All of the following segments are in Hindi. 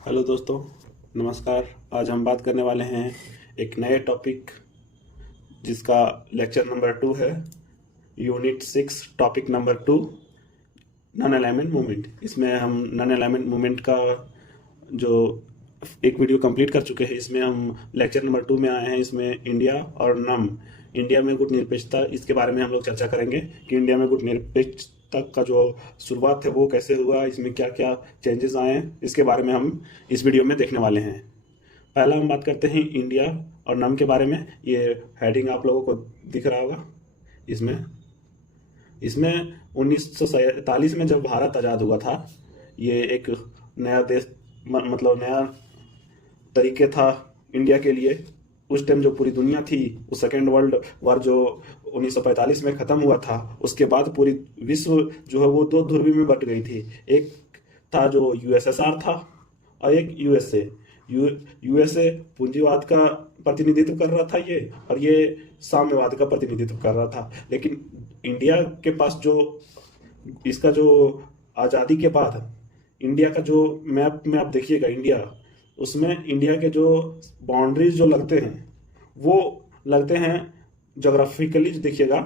हेलो दोस्तों, नमस्कार। आज हम बात करने वाले हैं एक नए टॉपिक जिसका लेक्चर नंबर 2 है। Unit 6 topic number 2, non alignment movement. इसमें हम नॉन अलाइनमेंट मूवमेंट का जो एक वीडियो कंप्लीट कर चुके हैं। इसमें हम लेक्चर नंबर 2 में आए हैं। इसमें इंडिया और नम इंडिया में गुट निरपेक्षता, इसके बारे में हम लोग चर्चा करेंगे कि इंडिया में गुट निरपेक्षता का जो शुरुआत है वो कैसे हुआ, इसमें क्या क्या चेंजेस आए हैं, इसके बारे में हम इस वीडियो में देखने वाले हैं। पहला हम बात करते हैं इंडिया और नम के बारे में। ये हेडिंग आप लोगों को दिख रहा होगा। इसमें इसमें 1947 में जब भारत आज़ाद हुआ था, ये एक नया देश, मतलब नया तरीके था इंडिया के लिए। उस टाइम जो पूरी दुनिया थी, उस सेकेंड वर्ल्ड वार जो 1945 में ख़त्म हुआ था, उसके बाद पूरी विश्व जो है वो दो ध्रुवी में बट गई थी। एक था जो यूएसएसआर था और एक यूएसए। यूएसए पूंजीवाद का प्रतिनिधित्व कर रहा था ये, और ये साम्यवाद का प्रतिनिधित्व कर रहा था। लेकिन इंडिया के पास जो इसका जो आज़ादी के बाद इंडिया का जो मैप में आप देखिएगा, इंडिया, उसमें इंडिया के जो बाउंड्रीज जो लगते हैं वो लगते हैं जोग्राफिकली देखिएगा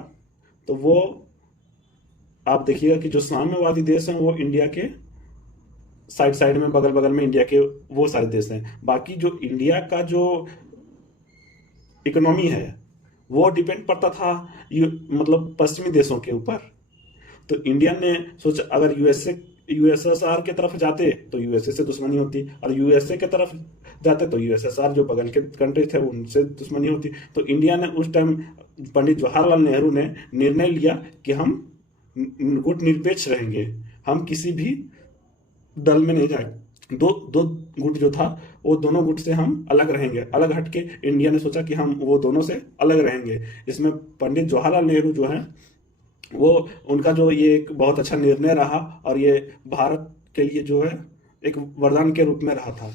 तो वो आप देखिएगा कि जो साम्यवादी देश हैं वो इंडिया के साइड साइड में, बगल बगल में इंडिया के वो सारे देश हैं। बाकी जो इंडिया का जो इकोनॉमी है वो डिपेंड पड़ता था मतलब पश्चिमी देशों के ऊपर। तो इंडिया ने सोचा अगर यूएसएसआर के तरफ जाते तो यूएसए से दुश्मनी होती, और यूएसए के तरफ जाते तो यूएसएसआर जो बगल के कंट्री थे उनसे दुश्मनी होती। तो इंडिया ने उस टाइम, पंडित जवाहरलाल नेहरू ने निर्णय लिया कि हम गुट निरपेक्ष रहेंगे, हम किसी भी दल में नहीं जाएंगे। दो दो गुट जो था वो दोनों गुट से हम अलग रहेंगे, अलग हटके इंडिया ने सोचा कि हम वो दोनों से अलग रहेंगे। इसमें पंडित जवाहरलाल नेहरू जो है वो, उनका जो ये एक बहुत अच्छा निर्णय रहा, और ये भारत के लिए जो है एक वरदान के रूप में रहा था।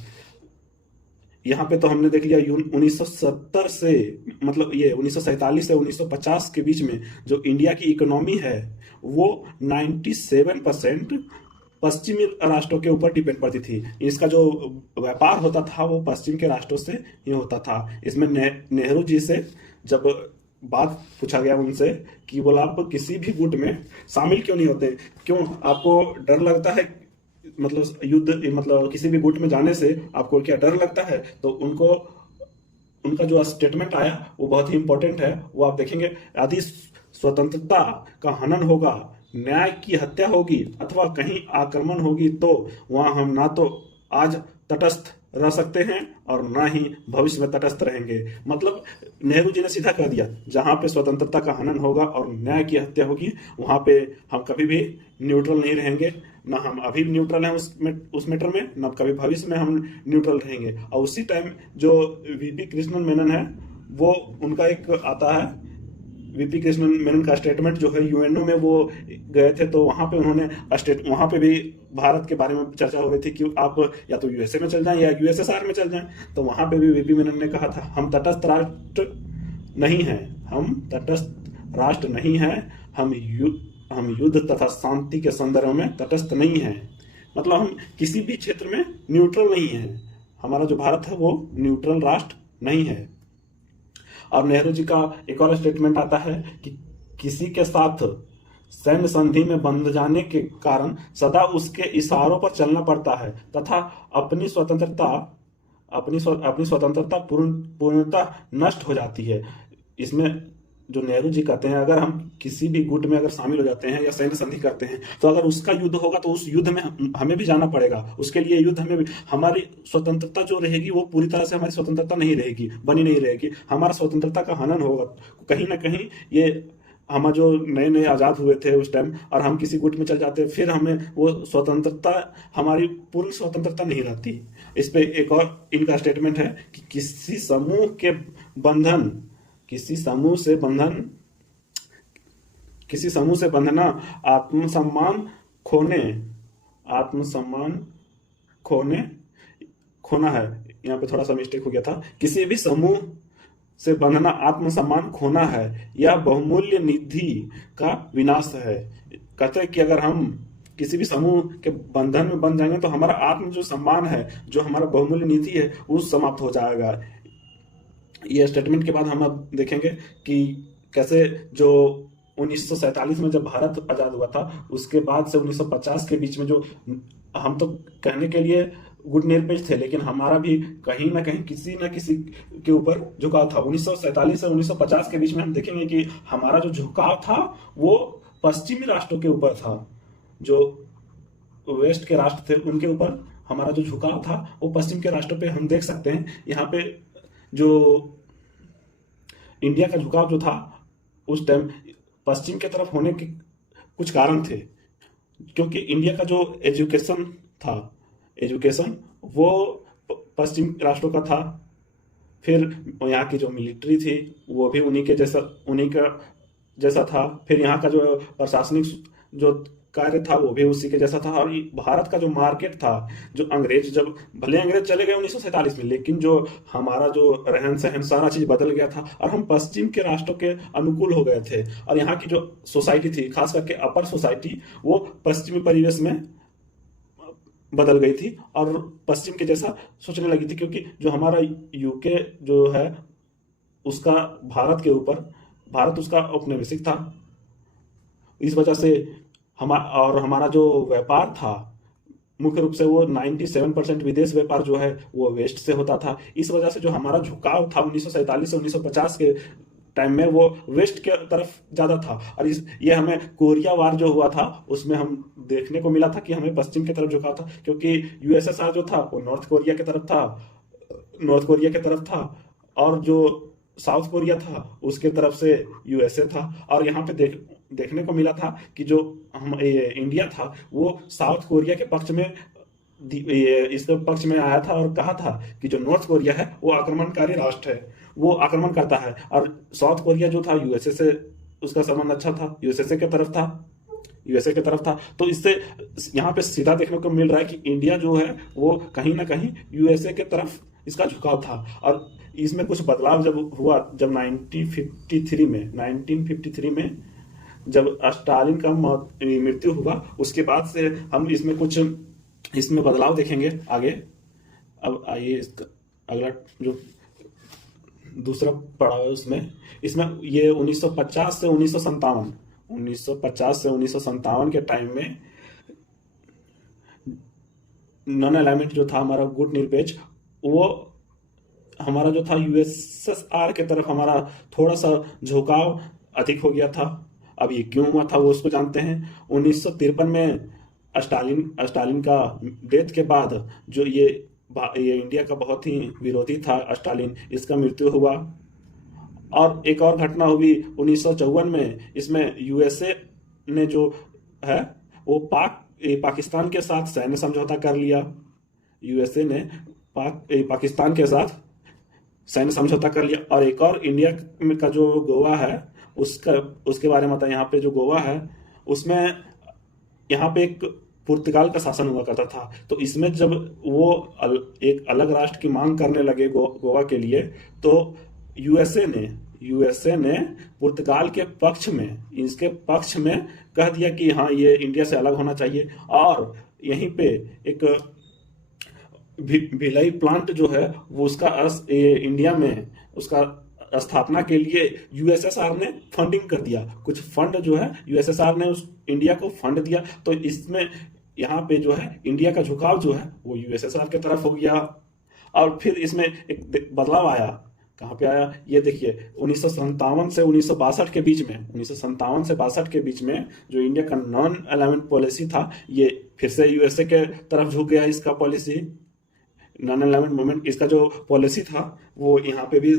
यहाँ पे तो हमने देख लिया 1970 से, मतलब ये 1947 से 1950 के बीच में जो इंडिया की इकोनॉमी है वो 97% पश्चिमी राष्ट्रों के ऊपर डिपेंड करती थी। इसका जो व्यापार होता था वो पश्चिम के राष्ट्रों से ही होता था। इसमें नेहरू जी से जब बात पूछा गया उनसे कि बोला आप किसी भी गुट में शामिल क्यों नहीं होते, क्यों आपको डर लगता है, मतलब युद्ध, मतलब किसी भी गुट में जाने से आपको क्या डर लगता है? तो उनका जो स्टेटमेंट आया वो बहुत ही इंपॉर्टेंट है। वो आप देखेंगे, यदि स्वतंत्रता का हनन होगा, न्याय की हत्या होगी अथवा कहीं आक्रमण होगी तो वहां हम ना तो आज तटस्थ रह सकते हैं और ना ही भविष्य में तटस्थ रहेंगे। मतलब नेहरू जी ने सीधा कह दिया, जहां पे स्वतंत्रता का हनन होगा और न्याय की हत्या होगी वहां पे हम कभी भी न्यूट्रल नहीं रहेंगे। ना हम अभी न्यूट्रल हैं उस मैटर में, ना कभी भविष्य में हम न्यूट्रल रहेंगे। और उसी टाइम जो वीपी कृष्णन मेनन है, वो उनका एक आता है, वीपी कृष्णन मेनन का स्टेटमेंट जो है, यूएनओ में वो गए थे तो वहां पे उन्होंने वहां पे भी भारत के बारे में चर्चा हो रही थी कि आप या तो यूएसए में चल जाएं या यूएसएसआर में चल जाएं। तो वहां पे भी वीपी मेनन ने कहा था, हम तटस्थ राष्ट्र नहीं हैं, हम तटस्थ राष्ट्र नहीं हैं, हम युद्ध तथा शांति के संदर्भ में तटस्थ नहीं हैं। मतलब हम किसी भी क्षेत्र में न्यूट्रल नहीं है। हमारा जो भारत है वो न्यूट्रल राष्ट्र नहीं है। और नेहरू जी का एक और स्टेटमेंट आता है कि किसी के साथ सैन्य संधि में बंध जाने के कारण सदा उसके इशारों पर चलना पड़ता है तथा अपनी स्वतंत्रता पूर्णतः नष्ट हो जाती है। इसमें जो नेहरू जी कहते हैं, अगर हम किसी भी गुट में अगर शामिल हो जाते हैं या सैन्य संधि करते हैं तो अगर उसका युद्ध होगा तो उस युद्ध में हमें भी जाना पड़ेगा। उसके लिए युद्ध हमें भी, हमारी स्वतंत्रता जो रहेगी वो पूरी तरह से हमारी स्वतंत्रता नहीं रहेगी, बनी नहीं रहेगी। हमारा स्वतंत्रता का हनन होगा कहीं ना कहीं। ये हम जो नए नए आज़ाद हुए थे उस टाइम, और हम किसी गुट में चल जाते फिर हमें वो स्वतंत्रता, हमारी पूर्ण स्वतंत्रता नहीं रहती। इस पे एक और इनका स्टेटमेंट है कि किसी समूह से बंधना आत्मसम्मान खोना है। यहाँ पे थोड़ा सा मिस्टेक हो गया था। किसी भी समूह से बंधना आत्मसम्मान खोना है, यह बहुमूल्य निधि का विनाश है। कहते हैं कि अगर हम किसी भी समूह के बंधन में बन जाएंगे तो हमारा आत्म जो सम्मान है, जो हमारा बहुमूल्य नीति है, वो समाप्त हो जाएगा। ये स्टेटमेंट के बाद हम अब देखेंगे कि कैसे जो 1947 में जब भारत आजाद हुआ था, उसके बाद से 1950 के बीच में जो, हम तो कहने के लिए गुटनिरपेक्ष थे, लेकिन हमारा भी कहीं ना कहीं किसी न किसी के ऊपर झुकाव था। 1947 से 1950 के बीच में हम देखेंगे कि हमारा जो झुकाव था वो पश्चिमी राष्ट्रों के ऊपर था। जो वेस्ट के राष्ट्र थे उनके ऊपर हमारा जो झुकाव था वो पश्चिम के राष्ट्रों पे हम देख सकते हैं। यहाँ पे जो इंडिया का झुकाव जो था उस टाइम पश्चिम की तरफ होने के कुछ कारण थे, क्योंकि इंडिया का जो एजुकेशन था, एजुकेशन वो पश्चिम राष्ट्रों का था। फिर यहाँ की जो मिलिट्री थी वो भी उन्हीं का जैसा था। फिर यहाँ का जो प्रशासनिक जो कार्य था वो भी उसी के जैसा था। और भारत का जो मार्केट था, जो अंग्रेज, जब भले अंग्रेज चले गए 1947 में, लेकिन जो हमारा जो रहन सहन सारा चीज बदल गया था और हम पश्चिम के राष्ट्रों के अनुकूल हो गए थे। और यहाँ की जो सोसाइटी थी, खास करके अपर सोसाइटी, वो पश्चिमी परिवेश में बदल गई थी और पश्चिम के जैसा सोचने लगी थी, क्योंकि जो हमारा यूके जो है उसका भारत उसका औपनिवेशिक था। इस वजह से हमारा जो व्यापार था मुख्य रूप से वो 97% विदेश व्यापार जो है वो वेस्ट से होता था। इस वजह से जो हमारा झुकाव था 1947 से 1950 के टाइम में वो वेस्ट के तरफ ज्यादा था। और ये हमें कोरिया वार जो हुआ था उसमें हम देखने को मिला था कि हमें पश्चिम की तरफ झुकाव था, क्योंकि यूएसएसआर जो था वो नॉर्थ कोरिया की तरफ था और जो साउथ कोरिया था उसके तरफ से यूएसए था। और यहाँ पे देखने को मिला था कि जो इंडिया था वो साउथ कोरिया के पक्ष में इसके पक्ष में आया था और कहा था कि जो नॉर्थ कोरिया है वो आक्रमणकारी राष्ट्र है, वो आक्रमण करता है। और साउथ कोरिया जो था यूएसए से उसका संबंध अच्छा था, यूएसए के तरफ था। तो इससे यहाँ पे सीधा देखने को मिल रहा है कि इंडिया जो है वो कहीं ना कहीं यूएसए के तरफ इसका झुकाव था। और इसमें कुछ बदलाव जब हुआ, जब 1953 में जब स्टालिन का मृत्यु हुआ, उसके बाद से हम इसमें बदलाव देखेंगे आगे। अब आइए इसका अगला जो दूसरा पड़ाव है इसमें ये 1950 से 1957 के टाइम में नॉन अलाइनमेंट जो था हमारा गुट निरपेक्ष, वो हमारा जो था यूएसएसआर के तरफ हमारा थोड़ा सा झुकाव अधिक हो गया था। अब ये क्यों हुआ था वो उसको जानते हैं। 1953 में स्टालिन का डेथ के बाद जो ये इंडिया का बहुत ही विरोधी था स्टालिन, इसका मृत्यु हुआ। और एक और घटना हुई 1954 में, इसमें यूएसए ने जो है वो पाकिस्तान के साथ सैन्य समझौता कर लिया। यूएसए ने पाकिस्तान के साथ सैन्य समझौता कर लिया। और एक और इंडिया का जो गोवा है उसके बारे में यहाँ पे जो गोवा है उसमें यहाँ पे एक पुर्तगाल का शासन हुआ करता था। तो इसमें जब वो एक अलग राष्ट्र की मांग करने लगे गोवा के लिए, तो यूएसए ने पुर्तगाल के इसके पक्ष में कह दिया कि हाँ ये इंडिया से अलग होना चाहिए। और यहीं पे एक भिलाई प्लांट जो है वो इंडिया में उसका स्थापना के लिए यूएसएसआर ने फंडिंग कर दिया। कुछ फंड जो है यूएसएसआर ने उस इंडिया को फंड दिया। तो इसमें यहाँ पे जो है इंडिया का झुकाव जो है वो यूएसएसआर की तरफ हो गया। और फिर इसमें एक बदलाव आया। कहाँ पे आया ये देखिए, 1957 से 1962 के बीच में जो इंडिया का नॉन अलाइनमेंट पॉलिसी था, ये फिर से यूएसए के तरफ झुक गया। इसका पॉलिसी नॉन अलाइनमेंट मूवमेंट, इसका जो पॉलिसी था वो यहाँ पे भी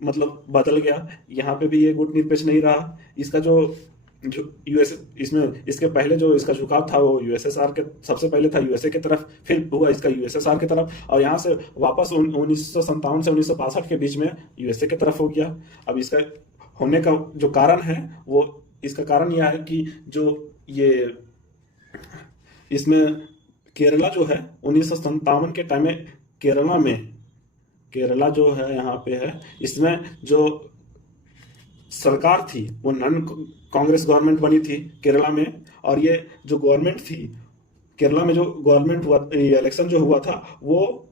मतलब बदल गया। यहाँ पे भी ये गुट निरपेक्ष नहीं रहा। इसका जो इसके पहले जो इसका झुकाव था वो यूएसएसआर के सबसे पहले था यूएसए की तरफ, फिर हुआ इसका यूएसएसआर की तरफ, और यहाँ से वापस 1957 से 1962 के बीच में यूएसए की तरफ हो गया। अब इसका होने का जो कारण है वो, इसका कारण यह है कि जो ये इसमें केरला जो है 1957 के टाइम में केरला जो है यहाँ पे है, इसमें जो सरकार थी वो नॉन कांग्रेस गवर्नमेंट बनी थी केरला में, और ये जो गवर्नमेंट थी केरला में, जो गवर्नमेंट हुआ, इलेक्शन जो हुआ था वो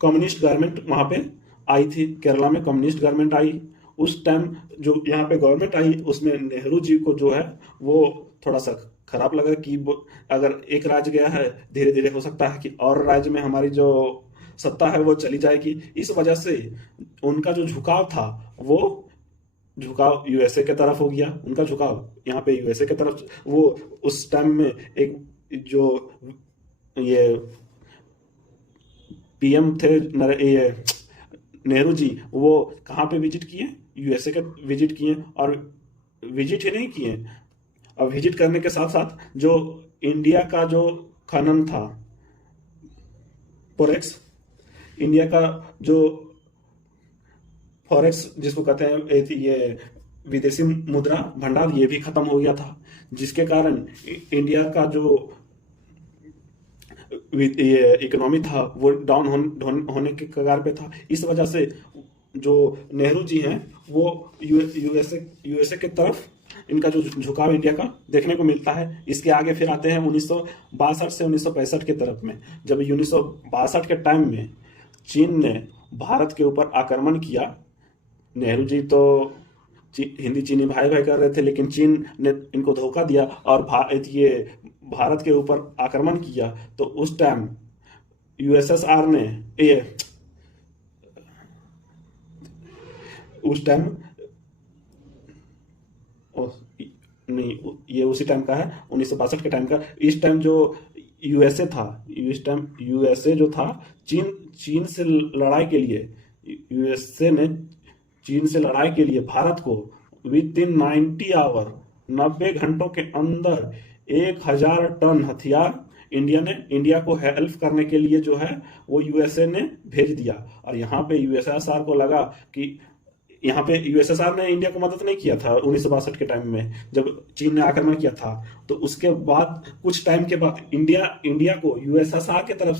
कम्युनिस्ट गवर्नमेंट वहां पे आई थी। केरला में कम्युनिस्ट गवर्नमेंट आई उस टाइम। जो यहाँ पे गवर्नमेंट आई उसमें नेहरू जी को जो है वो थोड़ा सा खराब लगा कि अगर एक राज्य गया है, धीरे धीरे हो सकता है कि और राज्य में हमारी जो सत्ता है वो चली जाएगी। इस वजह से उनका जो झुकाव था वो झुकाव यूएसए के तरफ हो गया। उनका झुकाव यहाँ पे यूएसए के तरफ, वो उस टाइम में एक जो ये पीएम थे ये नेहरू जी, वो कहाँ पे विजिट किए? यूएसए के विजिट किए। और विजिट ही नहीं किए, अब विजिट करने के साथ साथ जो इंडिया का जो खनन था, फॉरेक्स, इंडिया का जो फॉरेक्स जिसको कहते हैं, ये विदेशी मुद्रा भंडार, ये भी खत्म हो गया था, जिसके कारण इंडिया का जो ये इकोनॉमी था वो डाउन होने के कगार पे था। इस वजह से जो नेहरू जी हैं वो यूएसए के तरफ इनका जो झुकाव इंडिया का देखने को मिलता है। इसके आगे फिर आते हैं 1962 से 1965 के तरफ में, जब 1962 के टाइम में चीन ने भारत के ऊपर आक्रमण किया। नेहरू जी तो हिंदी चीनी भाई भाई कर रहे थे, लेकिन चीन ने इनको धोखा दिया और भारत के ऊपर आक्रमण किया। तो उस टाइम यूएसएसआर ने ये उस टाइम नहीं, ये उसी टाइम का है, 1962 के टाइम का। इस टाइम जो यूएसए था, इस टाइम यूएसए जो था चीन से लड़ाई के लिए, यूएसए ने चीन से लड़ाई के लिए भारत को विद इन 90 आवर, 90 घंटों के अंदर 1000 टन हथियार इंडिया को हेल्प करने के लिए जो है वो यूएसए ने भेज दिया। और यहाँ पे यूएसएसआर को लगा कि यहाँ पे यूएसएसआर ने इंडिया को मदद नहीं किया था 1962 के टाइम में जब चीन ने आक्रमण किया था। तो उसके बाद कुछ टाइम के बाद इंडिया को यूएसएसआर के तरफ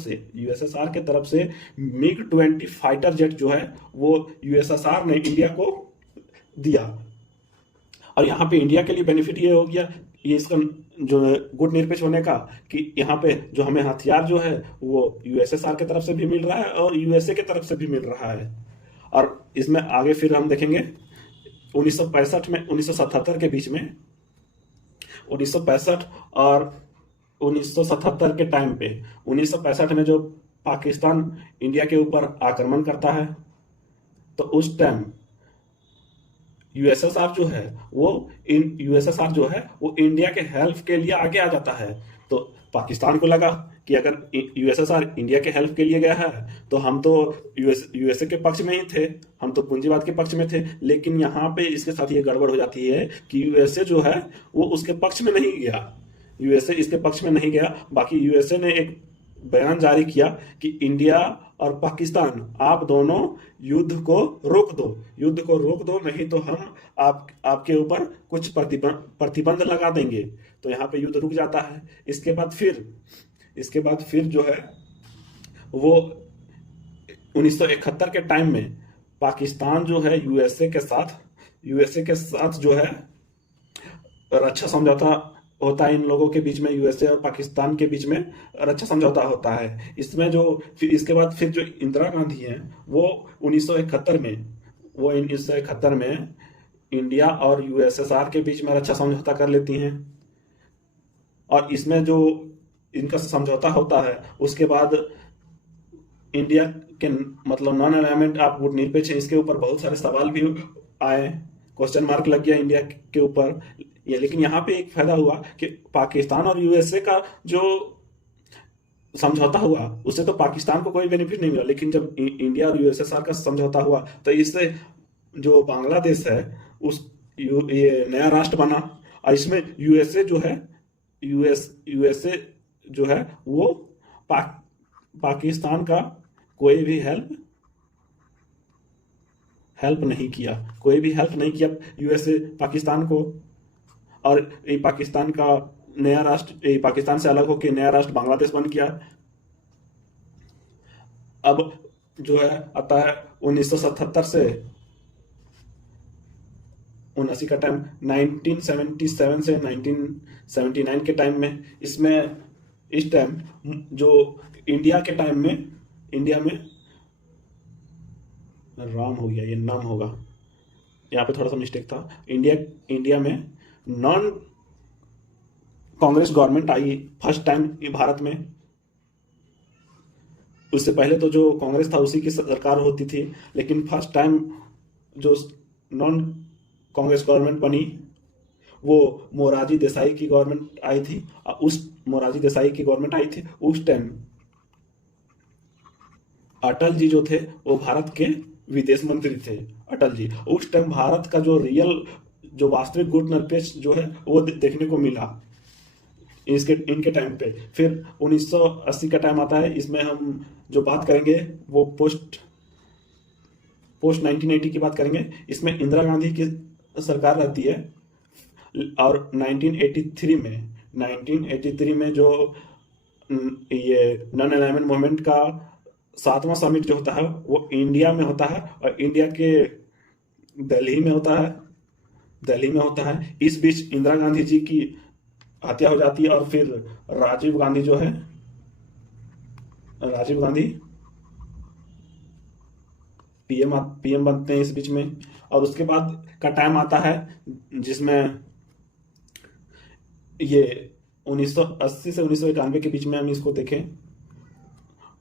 से MiG-20 फाइटर जेट जो है वो यूएसएसआर ने इंडिया को दिया। और यहाँ पे इंडिया के लिए बेनिफिट ये हो गया, ये इसका जो गुट निरपेक्ष होने का, कि यहाँ पे जो हमें हथियार जो है वो यूएसएसआर की तरफ से भी मिल रहा है और यूएसए की तरफ से भी मिल रहा है। और इसमें आगे फिर हम देखेंगे 1965 में 1977 के बीच में, 1965 और 1977 के टाइम पे, 1965 में जो पाकिस्तान इंडिया के ऊपर आक्रमण करता है, तो उस टाइम यूएसएसआर जो है वो इंडिया के हेल्प के लिए आगे आ जाता है। तो पाकिस्तान को लगा कि अगर यूएसएसआर इंडिया के हेल्प के लिए गया है तो हम तो यूएसए के पक्ष में ही थे, हम तो पूंजीवाद के पक्ष में थे। लेकिन यहाँ पे इसके साथ ये गड़बड़ हो जाती है कि यूएसए जो है वो उसके पक्ष में नहीं गया, यूएसए इसके पक्ष में नहीं गया। बाकी यूएसए ने एक बयान जारी किया कि इंडिया और पाकिस्तान, आप दोनों युद्ध को रोक दो, नहीं तो हम आपके ऊपर कुछ प्रतिबंध लगा देंगे। तो यहाँ पे युद्ध रुक जाता है। इसके बाद फिर जो है वो 1971 के टाइम में पाकिस्तान जो है यूएसए के साथ जो है रक्षा समझौता होता है। इन लोगों के बीच में, यूएसए और पाकिस्तान के बीच में रक्षा समझौता होता है। इसमें जो फिर इसके बाद फिर जो इंदिरा गांधी हैं वो 1971 में इंडिया और यूएसएसआर के बीच में रक्षा समझौता कर लेती हैं। और इसमें जो इनका समझौता होता है उसके बाद इंडिया के मतलब नॉन अलाइनमेंट आप गुट निरपेक्ष है, इसके ऊपर बहुत सारे सवाल भी आए, क्वेश्चन मार्क लग गया इंडिया के ऊपर ये। लेकिन यहाँ पे एक फायदा हुआ कि पाकिस्तान और यूएसए का जो समझौता हुआ उससे तो पाकिस्तान को कोई बेनिफिट नहीं मिला, लेकिन जब इंडिया और यूएसएसआर का समझौता हुआ तो इससे जो बांग्लादेश है ये नया राष्ट्र बना। और इसमें यूएसए जो है वो पाकिस्तान का कोई भी हेल्प नहीं किया यूएसए पाकिस्तान को। और पाकिस्तान का नया राष्ट्र, पाकिस्तान से अलग होकर नया राष्ट्र बांग्लादेश बन गया। अब जो है आता है 1977 से 1979 का टाइम, 1977 से 1979 के टाइम में, इसमें इस टाइम जो इंडिया के टाइम में, इंडिया में राम हो गया, ये नाम होगा, यहाँ पे थोड़ा सा मिस्टेक था। इंडिया में नॉन कांग्रेस गवर्नमेंट आई फर्स्ट टाइम भारत में। उससे पहले तो जो कांग्रेस था उसी की सरकार होती थी, लेकिन फर्स्ट टाइम जो नॉन कांग्रेस गवर्नमेंट बनी वो मोरारजी देसाई की गवर्नमेंट आई थी। उस मोरारजी देसाई की गवर्नमेंट आई थी उस टाइम अटल जी जो थे वो भारत के विदेश मंत्री थे। अटल जी उस टाइम भारत का जो रियल, जो वास्तविक गुटनिरपेक्ष जो है वो देखने को मिला इनके टाइम पे। फिर 1980 का टाइम आता है, इसमें हम जो बात करेंगे वो पोस्ट 1980 की बात करेंगे। इसमें इंदिरा गांधी की सरकार रहती है और 1983 में जो ये नॉन अलाइनमेंट मूवमेंट का 7वां समिट जो होता है वो इंडिया में होता है और इंडिया के दिल्ली में होता है। इस बीच इंदिरा गांधी जी की हत्या हो जाती है और फिर राजीव गांधी जो है, राजीव गांधी पीएम बनते हैं इस बीच में। और उसके बाद का टाइम आता है जिसमें ये 1980 से 1991 के बीच में हम इसको देखें,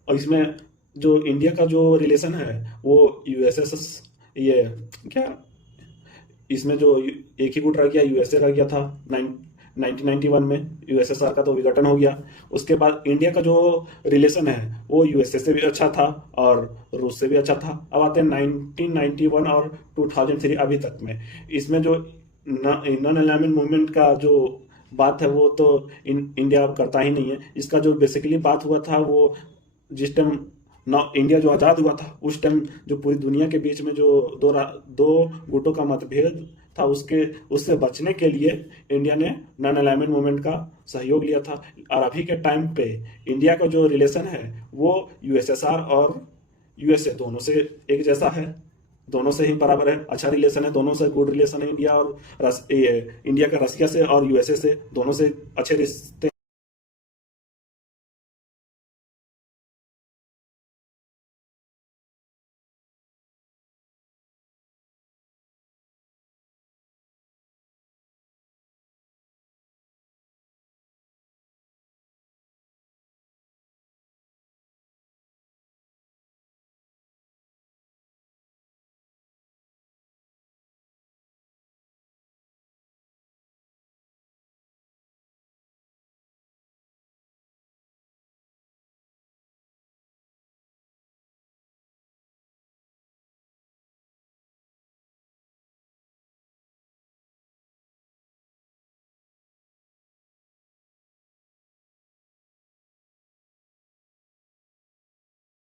और इसमें जो इंडिया का जो रिलेशन है वो यूएसएस, ये क्या, इसमें जो एक ही गुट रह गया, यूएसए रह गया था 1991 में, यूएसएसआर का तो विघटन हो गया। उसके बाद इंडिया का जो रिलेशन है वो यूएसए से भी अच्छा था और रूस से भी अच्छा था। अब आते हैं 1991 और 2003 अभी तक में। इसमें जो नॉन अलाइनमेंट मूवमेंट का जो बात है वो तो इंडिया अब करता ही नहीं है। इसका जो बेसिकली बात हुआ था वो जिस टाइम इंडिया जो आज़ाद हुआ था उस टाइम जो पूरी दुनिया के बीच में जो दो गुटों का मतभेद था उससे बचने के लिए इंडिया ने नॉन अलाइनमेंट मूवमेंट का सहयोग लिया था। और अभी के टाइम पे इंडिया का जो रिलेशन है वो यूएसएसआर और यूएसए दोनों से एक जैसा है, दोनों से ही बराबर है, अच्छा रिलेशन है, दोनों से गुड रिलेशन है। इंडिया का रसिया से और यूएसए से दोनों से अच्छे रिश्ते